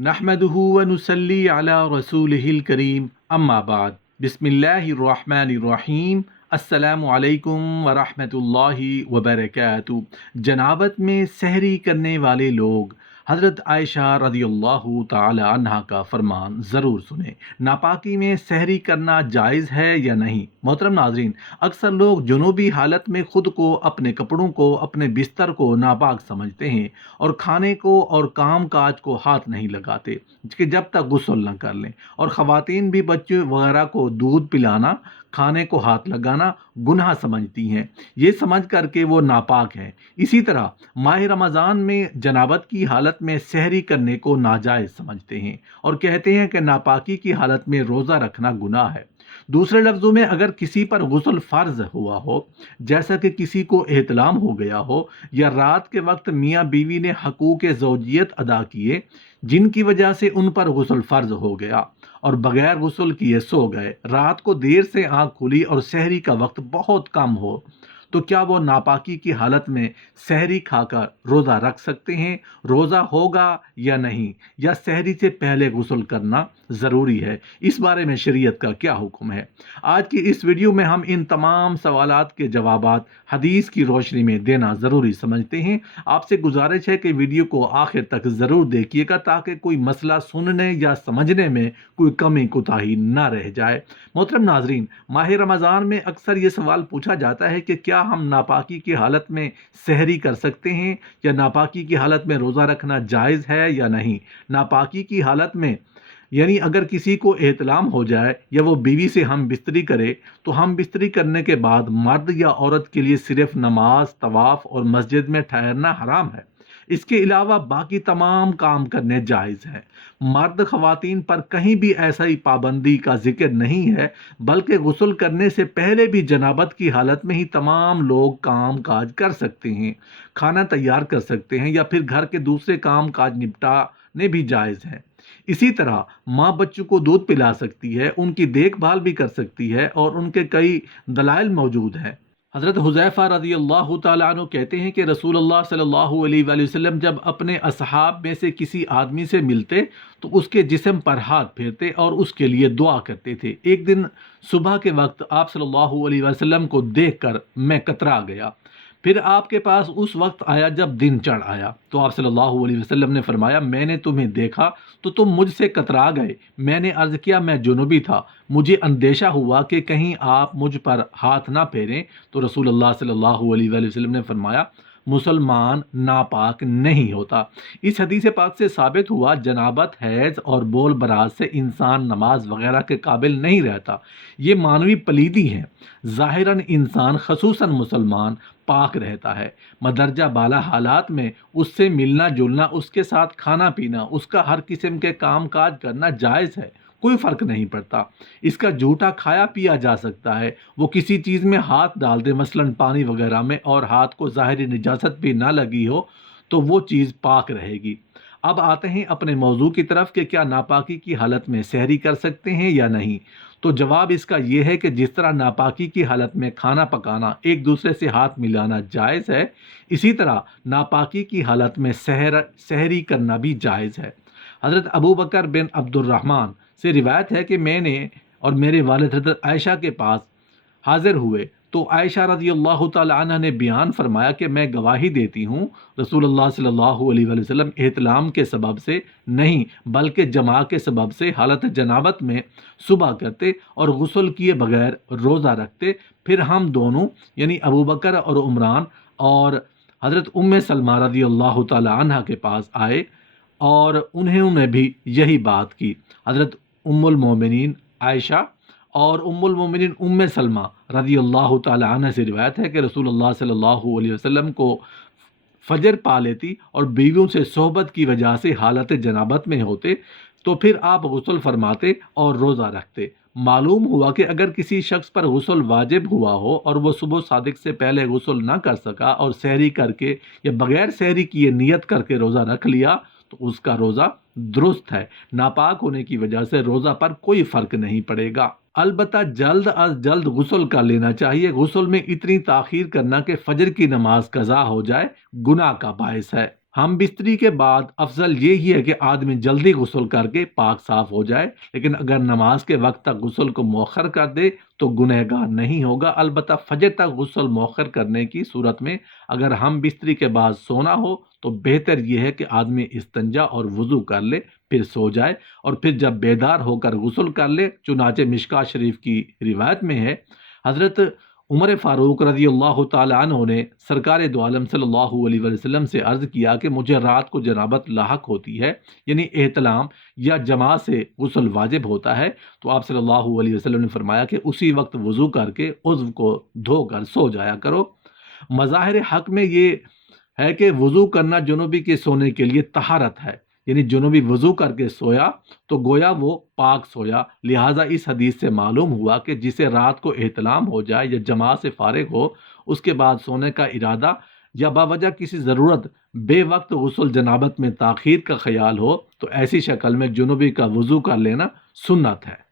नहमदुहु व नुसल्ली अला रसूलिहिल करीम अम्मा बाद बिस्मिल्लाहिर रहमानिर रहीम अस्सलामु अलैकुम व रहमतुल्लाहि व बरकातुहू। जनाबत में सहरी करने वाले लोग हज़रत आयशा रज़ियल्लाहु ताला अन्हा का फरमान ज़रूर सुने। नापाकी में सहरी करना जायज़ है या नहीं? मोहतरम नाज़रीन, अक्सर लोग जुनूबी हालत में ख़ुद को, अपने कपड़ों को, अपने बिस्तर को नापाक समझते हैं और खाने को और काम काज को हाथ नहीं लगाते कि जब तक गुस्ल न कर लें। और ख़वातीन भी बच्चों वगैरह को दूध पिलाना, खाने को हाथ लगाना गुनाह समझती हैं, ये समझ कर के वो नापाक हैं। इसी तरह माह रमज़ान में जनाबत की हालत में सहरी करने को नाजायज़ समझते हैं और कहते हैं कि नापाकी की हालत में रोज़ा रखना गुनाह है। दूसरे लफ्ज़ों में, अगर किसी पर गुस्ल फ़र्ज़ हुआ हो, जैसा कि किसी को एहतलाम हो गया हो, या रात के वक्त मियाँ बीवी ने हकूक़ ज़ौजियत अदा किए जिनकी वजह से उन पर गुस्ल फ़र्ज़ हो गया और बग़ैर गुस्ल किए सो गए, रात को देर से आँख खुली और सहरी का वक्त बहुत कम हो, तो क्या वो नापाकी की हालत में सहरी खाकर रोज़ा रख सकते हैं? रोज़ा होगा या नहीं, या सहरी से पहले गुस्ल करना ज़रूरी है? इस बारे में शरीयत का क्या हुक्म है? आज की इस वीडियो में हम इन तमाम सवालात के जवाबात हदीस की रोशनी में देना ज़रूरी समझते हैं। आपसे गुजारिश है कि वीडियो को आखिर तक ज़रूर देखिएगा ताकि कोई मसला सुनने या समझने में कोई कमी कोताही ना रह जाए। मोहतरम नाज़रीन, माह रमज़ान में अक्सर ये सवाल पूछा जाता है कि क्या हम नापाकी की हालत में सहरी कर सकते हैं, या नापाकी की हालत में रोज़ा रखना जायज़ है या नहीं। नापाकी की हालत में यानी अगर किसी को एहतलाम हो जाए या वो बीवी से हम बिस्तरी करे, तो हम बिस्तरी करने के बाद मर्द या औरत के लिए सिर्फ नमाज, तवाफ़ और मस्जिद में ठहरना हराम है। इसके अलावा बाकी तमाम काम करने जायज़ हैं। मर्द ख़वातीन पर कहीं भी ऐसा ही पाबंदी का जिक्र नहीं है, बल्कि गुस्ल करने से पहले भी जनाबत की हालत में ही तमाम लोग काम काज कर सकते हैं, खाना तैयार कर सकते हैं या फिर घर के दूसरे काम काज निपटाने भी जायज़ हैं। इसी तरह माँ बच्चों को दूध पिला सकती है, उनकी देखभाल भी कर सकती है और उनके कई दलाइल मौजूद हैं। हज़रत हुज़ैफ़ा रज़ियल्लाहु ताला अन्हु कहते हैं कि रसूलुल्लाह सल्लल्लाहु अलैहि वसल्लम जब अपने असहाब में से किसी आदमी से मिलते तो उसके जिस्म पर हाथ फेरते और उसके लिए दुआ करते थे। एक दिन सुबह के वक्त आप सल्लल्लाहु अलैहि वसल्लम को देखकर मैं कतरा गया। फिर आपके पास उस वक्त आया जब दिन चढ़ आया, तो आप सल्लल्लाहु अलैहि वसल्लम ने फरमाया, मैंने तुम्हें देखा तो तुम मुझसे कतरा गए। मैंने अर्ज़ किया, मैं जुनूबी था, मुझे अंदेशा हुआ कि कहीं आप मुझ पर हाथ ना फेरें। तो रसूलुल्लाह सल्लल्लाहु अलैहि वसल्लम ने फरमाया, मुसलमान नापाक नहीं होता। इस हदीस पाक से साबित हुआ जनाबत, हैज़ और बोल बराज से इंसान नमाज वगैरह के काबिल नहीं रहता। ये मानवी पलीदी है। ज़ाहिरन इंसान खसूसन मुसलमान पाक रहता है। मदरजा बाला हालात में उससे मिलना जुलना, उसके साथ खाना पीना, उसका हर किस्म के काम काज करना जायज़ है, कोई फ़र्क नहीं पड़ता। इसका झूठा खाया पिया जा सकता है। वो किसी चीज़ में हाथ डाल दे, मसलन पानी वगैरह में, और हाथ को ज़ाहिरी निजासत भी ना लगी हो, तो वो चीज़ पाक रहेगी। अब आते हैं अपने मौजू की तरफ कि क्या नापाकी की हालत में सहरी कर सकते हैं या नहीं। तो जवाब इसका ये है कि जिस तरह नापाकी की हालत में खाना पकाना, एक दूसरे से हाथ मिलाना जायज़ है, इसी तरह नापाकी की हालत में सहरी करना भी जायज़ है। हज़रत अबू बकर बिन अब्दुर्रहमान से रिवायत है कि मैंने और मेरे वालिद हज़रत आयशा के पास हाजिर हुए तो आयशा रज़ियल्लाहु ताला अन्हा ने बयान फरमाया कि मैं गवाही देती हूँ, रसूलुल्लाह सल्लल्लाहु अलैहि वसल्लम एहतलाम के सबब से नहीं बल्कि जमा के सबब से हालत जनाबत में सुबह करते और गुस्ल किए बगैर रोज़ा रखते। फिर हम दोनों यानी अबू बकर और उमरान और हज़रत उम्मे सलमा रज़ियल्लाहु ताला अन्हा के पास आए और उन्होंने भी यही बात की। हज़रत उम्मुल मोमिनीन आयशा और उम्मुल मोमिनीन उम्मे सलमा रज़ियल्लाहु ताला अन्हा से रिवायत है कि रसूलुल्लाह सल्लल्लाहु अलैहि वसल्लम को फजर पा लेती और बीवियों से सोहबत की वजह से हालत जनाबत में होते, तो फिर आप गुस्ल फरमाते और रोज़ा रखते। मालूम हुआ कि अगर किसी शख्स पर गुस्ल वाजिब हुआ हो और वो सुबह सादिक से पहले गुस्ल ना कर सका और सहरी करके या बगैर सहरी किए नियत करके रोज़ा रख लिया, तो उसका रोज़ा दुरुस्त है। नापाक होने की वजह से रोज़ा पर कोई फ़र्क नहीं पड़ेगा। अलबत्ता जल्द अज जल्द गुस्ल कर लेना चाहिए। गुस्ल में इतनी ताख़ीर करना कि फ़जर की नमाज कज़ा हो जाए गुनाह का बायस है। ہم بستری کے بعد افضل یہی ہے کہ آدمی جلدی غسل کر کے پاک صاف ہو جائے، لیکن اگر نماز کے وقت تک غسل کو مؤخر کر دے تو گنہگار نہیں ہوگا۔ البتہ فجر تک غسل مؤخر کرنے کی صورت میں اگر ہم بستری کے بعد سونا ہو تو بہتر یہ ہے کہ آدمی استنجا اور وضو کر لے پھر سو جائے، اور پھر جب بیدار ہو کر غسل کر لے۔ چنانچہ مشکوہ شریف کی روایت میں ہے، حضرت عمر فاروق رضی اللہ تعالیٰ عنہ نے سرکار دو عالم صلی اللہ علیہ وسلم سے عرض کیا کہ مجھے رات کو جنابت لاحق ہوتی ہے، یعنی احتلام یا جماع سے غسل واجب ہوتا ہے، تو آپ صلی اللہ علیہ وسلم نے فرمایا کہ اسی وقت وضو کر کے عضو کو دھو کر سو جایا کرو۔ مظاہر حق میں یہ ہے کہ وضو کرنا جنوبی کے سونے کے لیے طہارت ہے، یعنی جنوبی وضو کر کے سویا تو گویا وہ پاک سویا۔ لہٰذا اس حدیث سے معلوم ہوا کہ جسے رات کو احتلام ہو جائے یا جماع سے فارغ ہو، اس کے بعد سونے کا ارادہ یا باوجہ کسی ضرورت بے وقت غسل جنابت میں تاخیر کا خیال ہو تو ایسی شکل میں جنوبی کا وضو کر لینا سنت ہے۔